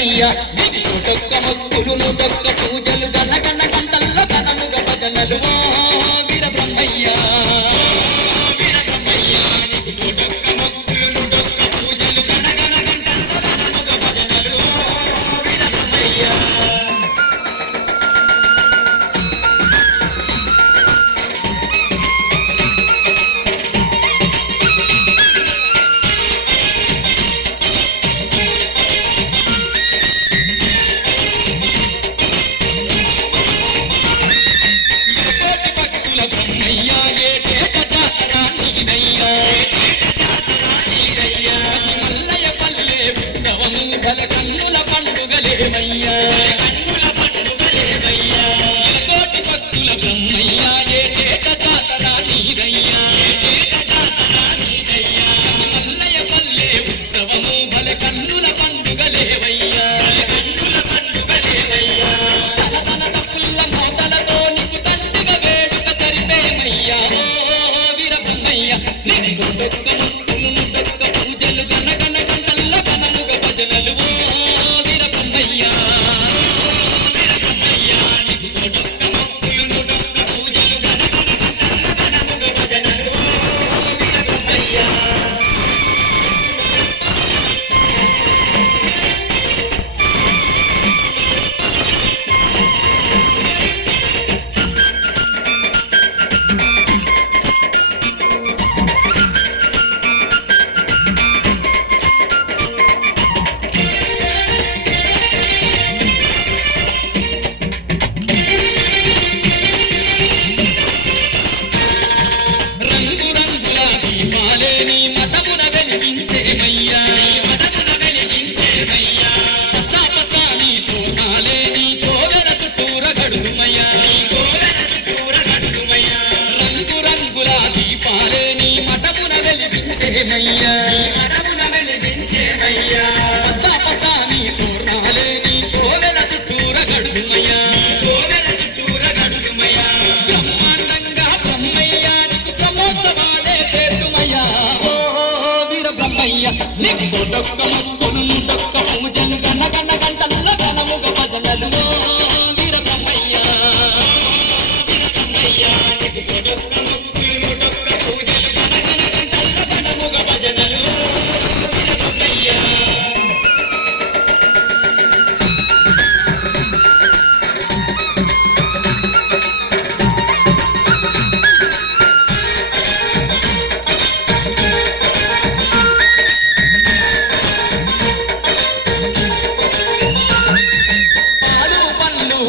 నూటొక్క మొక్కులు నూటొక్క పూజలు గణ గణ గంటల్లో గణముగ భజనలు వీర బ్రహ్మయ్య నూటొక్క మొక్కులు నూటొక్క పూజలు గణ గణ గంటల్లో గణముగ భజనలు వీర బ్రహ్మయ్య నూటొక్క మొక్కులు నూటొక్క పూజలు గణ గణ గంటల్లో గణముగ భజనలు వీర బ్రహ్మయ్య నూటొక్క మొక్కులు నూటొక్క పూజలు గణ గణ గంటల్లో గణముగ భజనలు వీర బ్రహ్మయ్య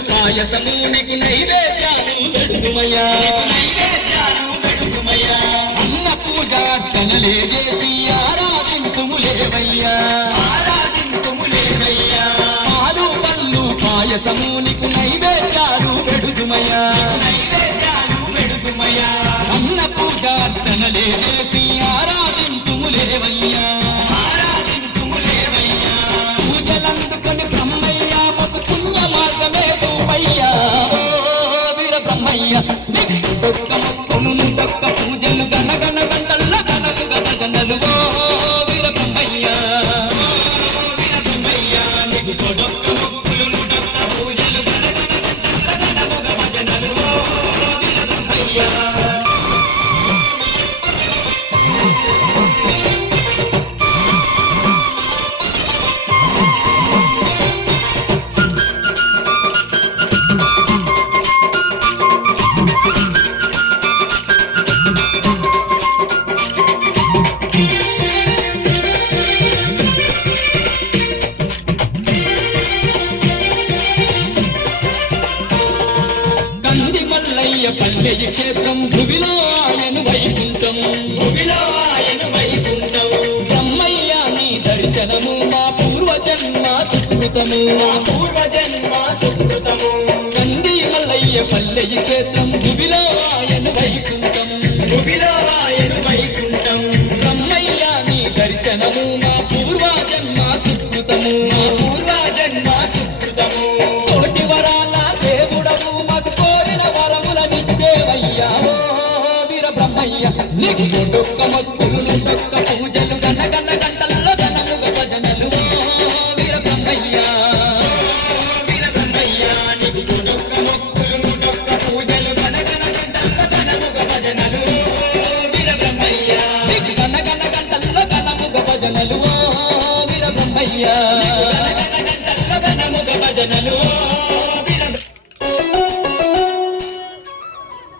పాయసము నీకు నైవేద్యాలు పెడుతుమయ్యా అన్న పూజార్చనలే చేసి ఆరాధింతుములేవయ్యా పాలు పళ్ళు పాయసము నీకు నైవేద్యాలు పెడుతుమయ్యా అన్న పూజార్చనలే చేసి ఆరాధింతుములేవయ్యా పూజలందుకొని బ్రహ్మయ్య మాకు పుణ్య మార్గమే చూపయ్యా వీర బ్రహ్మయ్య నూటొక్క మొక్కులు నూటొక్క పూజలు గణ గణ గంటల్లో గణముగ భజనలు వీర బ్రహ్మయ్య నీకు నూటొక్క మొక్కులు నూటొక్క పూజలు గణ గణ గంటల్లో గణముగ భజనలు వీర బ్రహ్మయ్య పల్లె క్షేత్రం భువిలో ఆయను వైకుంఠం బ్రహ్మయ్య నీ దర్శనము మా పూర్వజన్మ సుకృతము కంది మల్లయ్య పల్లె క్షేత్రం భువిలో ఆయను వైకుంఠం బ్రహ్మయ్య నీ దర్శనము మా పూర్వజన్మ సుకృతము నీకు నూటొక్క మొక్కులు నూటొక్క పూజలు గనగన గంటల్లో ఘనముగ భజనలు వీర బ్రహ్మయ్య వీర బ్రహ్మయ్య నీకు నూటొక్క మొక్కులు నూటొక్క పూజలు గనగన గంటల్లో ఘనముగ భజనలు వీర బ్రహ్మయ్య నీకు గనగన గంటల్లో ఘనముగ భజనలు వీర బ్రహ్మయ్య గనగన గంటల్లో ఘనముగ భజనలు